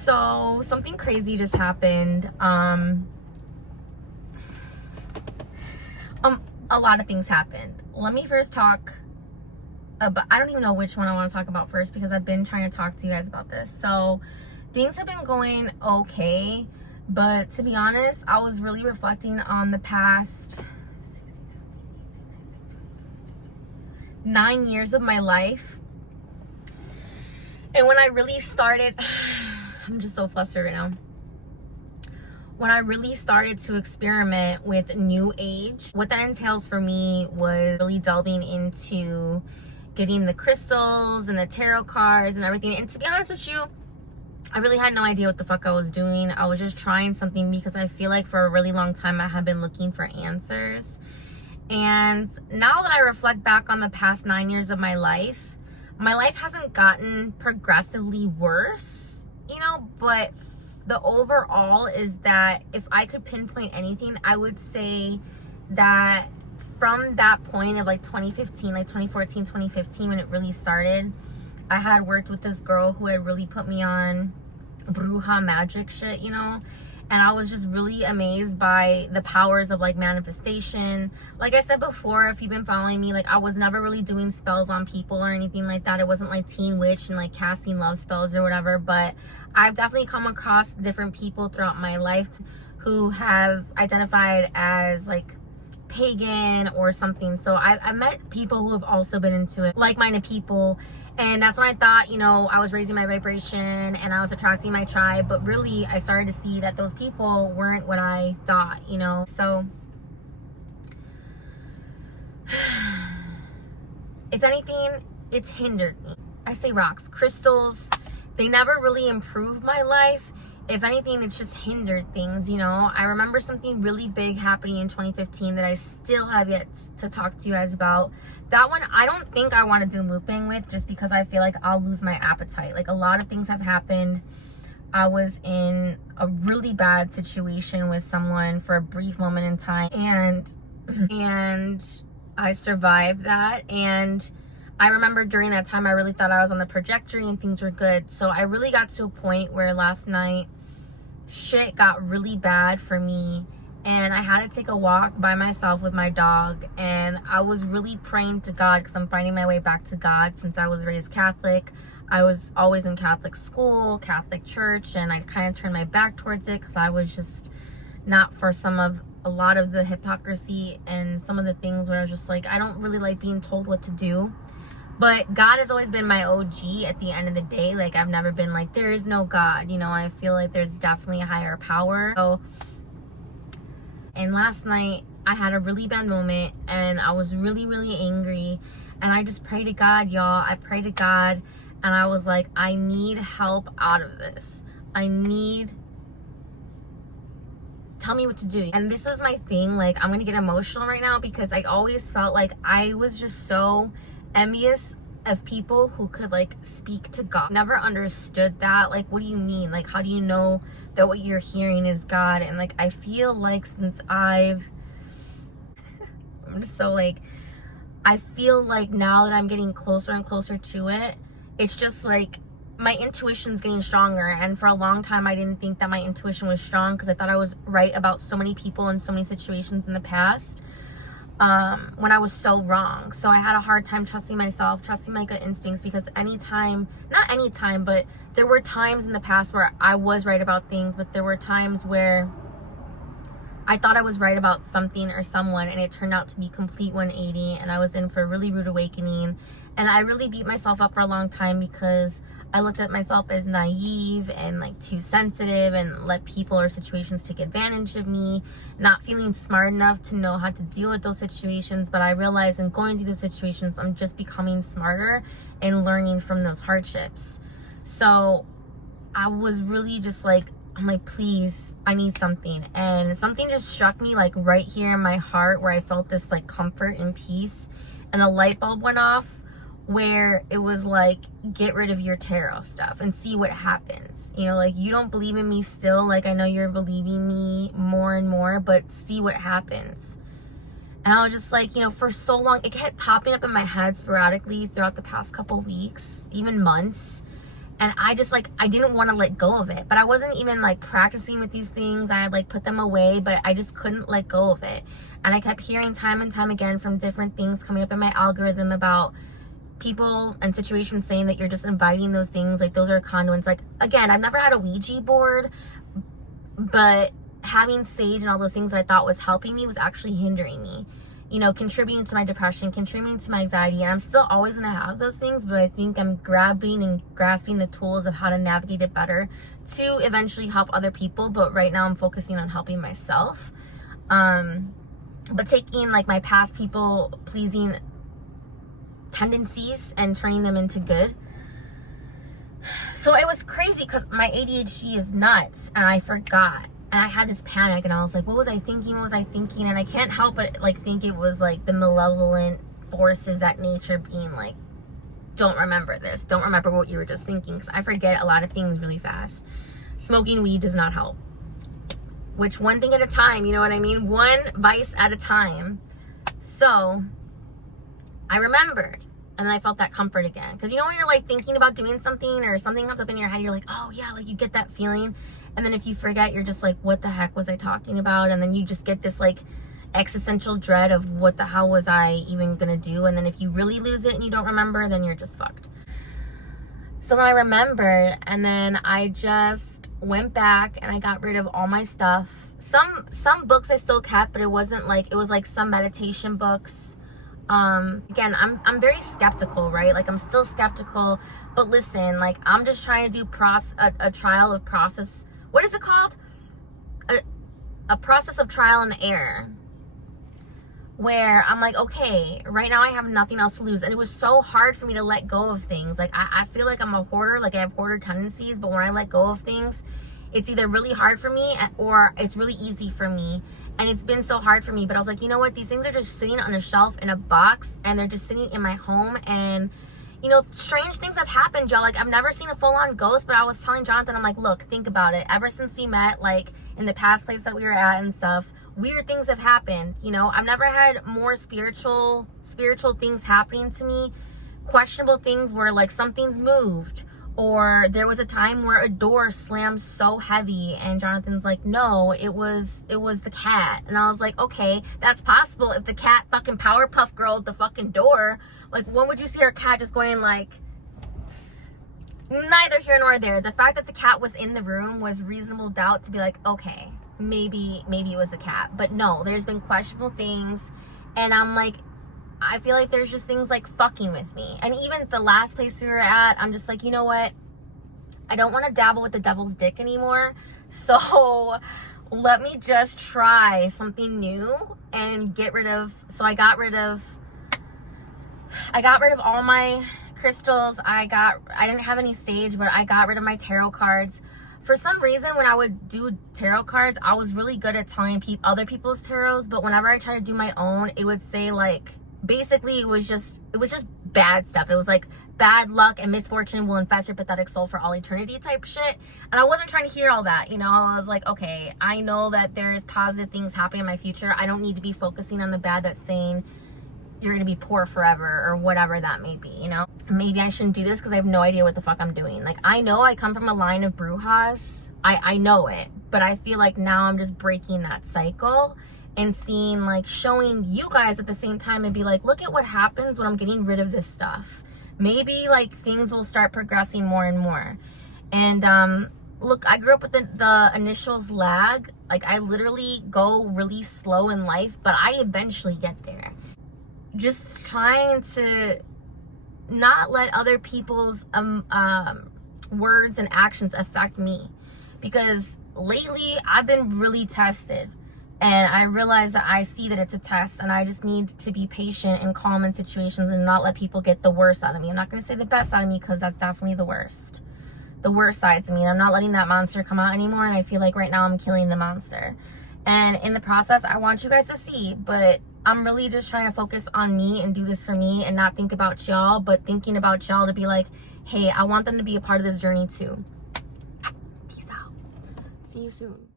So something crazy just happened. A lot of things happened. Let me first talk about, I don't even know which one I want to talk about first because I've been trying to talk to you guys about this. So things have been going okay, but to be honest, I was really reflecting on the past 9 years of my life. And when I really started, I'm just so flustered right now. When I really started to experiment with New Age, what that entails for me was really delving into getting the crystals and the tarot cards and everything. And to be honest with you, I really had no idea what the fuck I was doing. I was just trying something because I feel like for a really long time I have been looking for answers. And now that I reflect back on the past 9 years of my life hasn't gotten progressively worse, but the overall is that if I could pinpoint anything, I would say that from that point of like 2015, like 2014, 2015, when it really started, I had worked with this girl who had really put me on bruja magic shit, and I was just really amazed by the powers of like manifestation. Like I said before, if you've been following me, like I was never really doing spells on people or anything like that. It wasn't like Teen Witch and like casting love spells or whatever, but I've definitely come across different people throughout my life who have identified as like pagan or something. So I met people who have also been into it, like-minded people. And that's when I thought, I was raising my vibration and I was attracting my tribe. But really, I started to see that those people weren't what I thought, So, if anything, it's hindered me. I say rocks, crystals, they never really improved my life. If anything, it's just hindered things, I remember something really big happening in 2015 that I still have yet to talk to you guys about. That one, I don't think I want to do mukbang with, just because I feel like I'll lose my appetite. Like, a lot of things have happened. I was in a really bad situation with someone for a brief moment in time, and I survived that. And I remember during that time, I really thought I was on the trajectory and things were good. So I really got to a point where last night, shit got really bad for me, and I had to take a walk by myself with my dog, and I was really praying to God because I'm finding my way back to God. Since I was raised Catholic, I was always in Catholic school, Catholic church, and I kind of turned my back towards it because I was just not for a lot of the hypocrisy and some of the things where I was just like, I don't really like being told what to do. But God has always been my OG at the end of the day. Like, I've never been like, there is no God. I feel like there's definitely a higher power. And last night, I had a really bad moment, and I was really, really angry. And I just prayed to God, y'all. I prayed to God, and I was like, I need help out of this. Tell me what to do. And this was my thing. Like, I'm going to get emotional right now because I always felt like I was just so envious of people who could like speak to God. Never understood that. Like, what do you mean? Like, how do you know that what you're hearing is God? And like, I feel like since I'm just so like, I feel like now that I'm getting closer and closer to it, it's just like my intuition's getting stronger. And for a long time, I didn't think that my intuition was strong because I thought I was right about so many people and so many situations in the past. When I was so wrong. So I had a hard time trusting myself, trusting my gut instincts, because not anytime, but there were times in the past where I was right about things, but there were times where I thought I was right about something or someone, and it turned out to be complete 180, and I was in for a really rude awakening. And I really beat myself up for a long time because I looked at myself as naive and like too sensitive and let people or situations take advantage of me, not feeling smart enough to know how to deal with those situations. But I realized in going through those situations, I'm just becoming smarter and learning from those hardships. So I was really just like, I'm like, please, I need something. And something just struck me like right here in my heart where I felt this like comfort and peace, and a light bulb went off where it was like, get rid of your tarot stuff and see what happens. Like, you don't believe in me still. Like, I know you're believing me more and more, but see what happens. And I was just like, for so long, it kept popping up in my head sporadically throughout the past couple weeks, even months. And I just like, I didn't want to let go of it. But I wasn't even like practicing with these things. I had like put them away, but I just couldn't let go of it. And I kept hearing time and time again from different things coming up in my algorithm about people and situations saying that you're just inviting those things, like those are conduits. Like, again, I've never had a Ouija board, but having sage and all those things that I thought was helping me was actually hindering me, you know, contributing to my depression, contributing to my anxiety. And I'm still always going to have those things, but I think I'm grabbing and grasping the tools of how to navigate it better to eventually help other people. But right now I'm focusing on helping myself. But taking like my past people pleasing tendencies and turning them into good. So it was crazy because my ADHD is nuts, and I forgot, and I had this panic, and I was like, what was I thinking, and I can't help but like think it was like the malevolent forces at nature being like, don't remember this, don't remember what you were just thinking, because I forget a lot of things really fast. Smoking weed does not help, which one thing at a time, you know what I mean, one vice at a time. So I remembered, and then I felt that comfort again. Because you know when you're like thinking about doing something or something comes up in your head, you're like, oh yeah, like you get that feeling. And then if you forget, you're just like, what the heck was I talking about? And then you just get this like existential dread of what the hell was I even gonna do? And then if you really lose it and you don't remember, then you're just fucked. So then I remembered, and then I just went back and I got rid of all my stuff. Some books I still kept, but it wasn't like, it was like some meditation books. Again, I'm very skeptical, right? Like I'm still skeptical, but listen, like I'm just trying to do a trial of process. What is it called? A process of trial and error, where I'm like, okay, right now I have nothing else to lose. And it was so hard for me to let go of things. Like I feel like I'm a hoarder, like I have hoarder tendencies, but when I let go of things, it's either really hard for me or it's really easy for me. And it's been so hard for me, but I was like, you know what? These things are just sitting on a shelf in a box, and they're just sitting in my home. And, you know, strange things have happened, y'all. Like, I've never seen a full-on ghost, but I was telling Jonathan, I'm like, look, think about it. Ever since we met, like, in the past place that we were at and stuff, weird things have happened, you know? I've never had more spiritual things happening to me. Questionable things where, like, something's moved. Or there was a time where a door slammed so heavy, and Jonathan's like, no, it was the cat. And I was like, okay, that's possible. If the cat fucking Powerpuff Girl'd the fucking door, like when would you see our cat just going like, neither here nor there. The fact that the cat was in the room was reasonable doubt to be like, okay, maybe it was the cat. But no, there's been questionable things, and I'm like, I feel like there's just things like fucking with me. And even the last place we were at, I'm just like, you know what? I don't want to dabble with the devil's dick anymore. So let me just try something new and get rid of, so I got rid of all my crystals. I didn't have any sage, but I got rid of my tarot cards. For some reason, when I would do tarot cards, I was really good at telling other people's tarots, but whenever I tried to do my own, it would say like, basically it was just bad stuff. It was like bad luck and misfortune will infest your pathetic soul for all eternity type shit. And I wasn't trying to hear all that, you know. I was like, okay, I know that there's positive things happening in my future. I don't need to be focusing on the bad that's saying you're gonna be poor forever or whatever that may be, you know. Maybe I shouldn't do this because I have no idea what the fuck I'm doing. Like, I know I come from a line of brujas. I know it, but I feel like now I'm just breaking that cycle and seeing, like, showing you guys at the same time and be like, look at what happens when I'm getting rid of this stuff. Maybe, like, things will start progressing more and more. And, look, I grew up with the initials lag. Like, I literally go really slow in life, but I eventually get there. Just trying to not let other people's words and actions affect me. Because lately, I've been really tested. And I realize that I see that it's a test, and I just need to be patient and calm in situations and not let people get the worst out of me. I'm not going to say the best out of me, because that's definitely the worst. The worst sides of me. I'm not letting that monster come out anymore, and I feel like right now I'm killing the monster. And in the process, I want you guys to see, but I'm really just trying to focus on me and do this for me and not think about y'all, but thinking about y'all to be like, hey, I want them to be a part of this journey too. Peace out. See you soon.